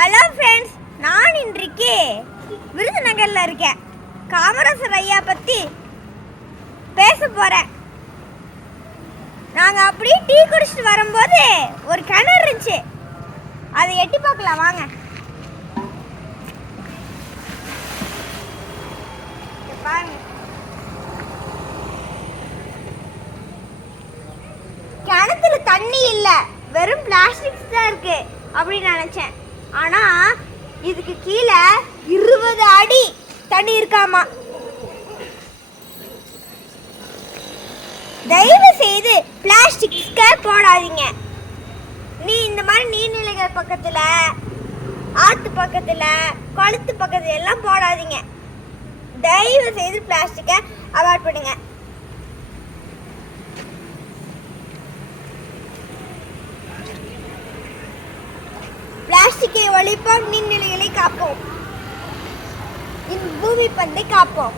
Hello friends, நான் இன்றைக்கு விருதுநகரில் இருக்கேன். காமராசர் ஐயா பற்றி பேச போகிறேன். நாங்கள் அப்படியே டீ குடிச்சிட்டு வரும்போது ஒரு கிணறு இருந்துச்சு. அதை எட்டி பார்க்கலாம் வாங்க. பாருங்க, கிணத்துல தண்ணி இல்லை, வெறும் பிளாஸ்டிக்ஸ் தான் இருக்கு அப்படின்னு நினைச்சேன். ஆனா இதுக்கு கீழே 20 அடி தண்ணி இருக்காமா. தயவு செய்து பிளாஸ்டிக்ஸ்க போடாதீங்க. இந்த மாதிரி நீர்நிலைகள் பக்கத்துல, ஆத்து பக்கத்துல, குளத்து பக்கத்துல எல்லாம் போடாதீங்க. தயவு செய்து பிளாஸ்டிக்கை அவாய்ட் பண்ணுங்க. பிளாஸ்டிக்கை ஒழிப்போம், நீர்நிலைகளை காப்போம், பூமி பந்தை காப்போம்.